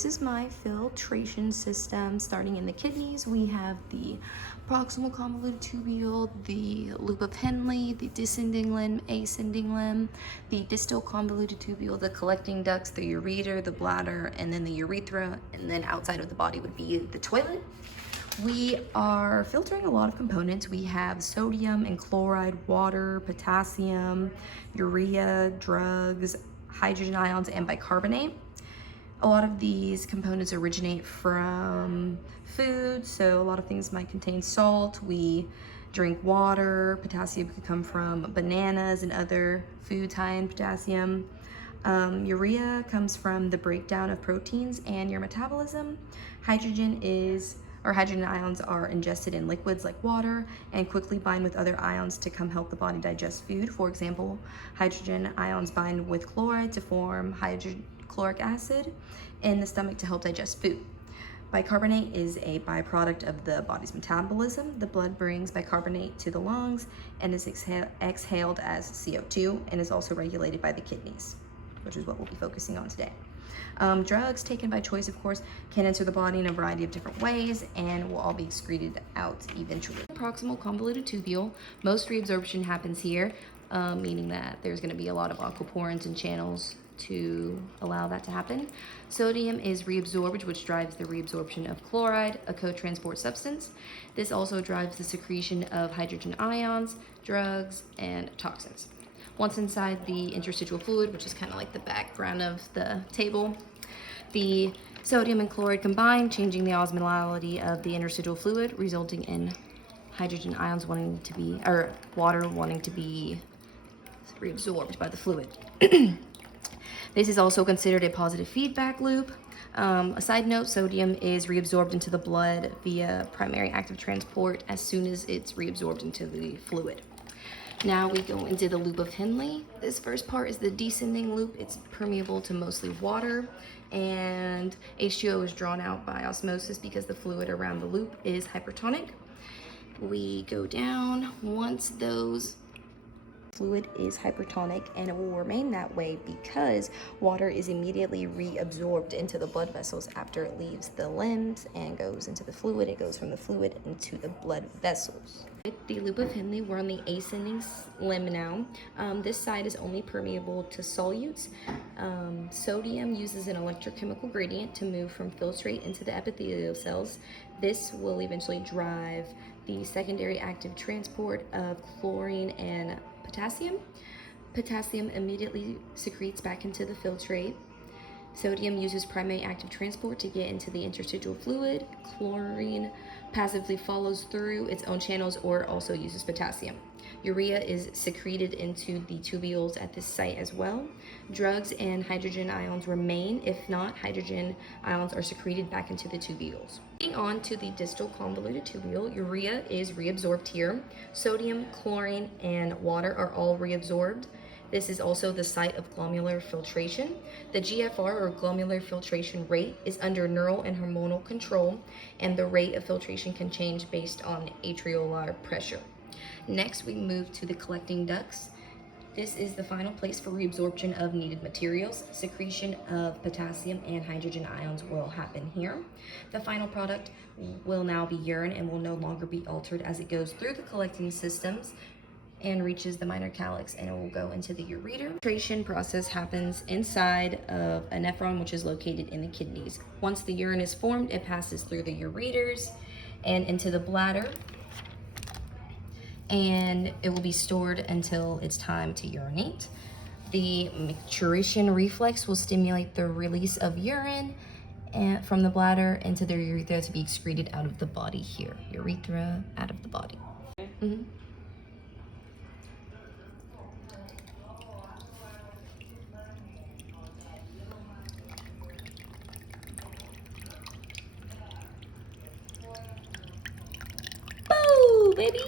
this is my filtration system. Starting in the kidneys, we have the proximal convoluted tubule, the loop of Henle, the descending limb, ascending limb, the distal convoluted tubule, the collecting ducts, the ureter, the bladder, and then the urethra, and then outside of the body would be the toilet. We are filtering a lot of components. We have sodium and chloride, water, potassium, urea, drugs, hydrogen ions, and bicarbonate. A lot of these components originate from food, so a lot of things might contain salt. We drink water. Potassium could come from bananas and other foods high in potassium. Urea comes from the breakdown of proteins and your metabolism. Hydrogen ions are ingested in liquids like water and quickly bind with other ions to come help the body digest food. For example, hydrogen ions bind with chloride to form hydrochloric acid in the stomach to help digest food. Bicarbonate is a byproduct of the body's metabolism. The blood brings bicarbonate to the lungs and is exhaled as CO2 and is also regulated by the kidneys, which is what we'll be focusing on today. Drugs taken by choice, of course, can enter the body in a variety of different ways and will all be excreted out eventually. Proximal convoluted tubule, most reabsorption happens here, meaning that there's going to be a lot of aquaporins and channels to allow that to happen. Sodium is reabsorbed, which drives the reabsorption of chloride, a co-transport substance. This also drives the secretion of hydrogen ions, drugs, and toxins. Once inside the interstitial fluid, which is kind of like the background of the table, the sodium and chloride combine, changing the osmolality of the interstitial fluid, resulting in hydrogen ions water wanting to be reabsorbed by the fluid. This is also considered a positive feedback loop. A side note, sodium is reabsorbed into the blood via primary active transport as soon as it's reabsorbed into the fluid. Now we go into the loop of Henle. This first part is the descending loop. It's permeable to mostly water, and H2O is drawn out by osmosis because the fluid around the loop is hypertonic. We go down. Once those fluid is hypertonic, and it will remain that way because water is immediately reabsorbed into the blood vessels after it leaves the limbs and goes into the fluid. It goes from the fluid into the blood vessels. With the loop of Henle, we're on the ascending limb now. This side is only permeable to solutes. Sodium uses an electrochemical gradient to move from filtrate into the epithelial cells. This will eventually drive the secondary active transport of chlorine and potassium. Potassium immediately secretes back into the filtrate. Sodium uses primary active transport to get into the interstitial fluid. Chlorine passively follows through its own channels or also uses potassium. Urea is secreted into the tubules at this site as well. Drugs and hydrogen ions remain. If not, hydrogen ions are secreted back into the tubules. Moving on to the distal convoluted tubule, urea is reabsorbed here. Sodium, chlorine, and water are all reabsorbed. This is also the site of glomerular filtration. The GFR, or glomerular filtration rate, is under neural and hormonal control, and the rate of filtration can change based on atriolar pressure. Next, we move to the collecting ducts. This is the final place for reabsorption of needed materials. Secretion of potassium and hydrogen ions will happen here. The final product will now be urine and will no longer be altered as it goes through the collecting systems and reaches the minor calyx, and it will go into the ureter. The filtration process happens inside of a nephron, which is located in the kidneys. Once the urine is formed, it passes through the ureters and into the bladder, and it will be stored until it's time to urinate. The maturation reflex will stimulate the release of urine from the bladder into the urethra to be excreted out of the body here. Urethra out of the body. Boo, baby!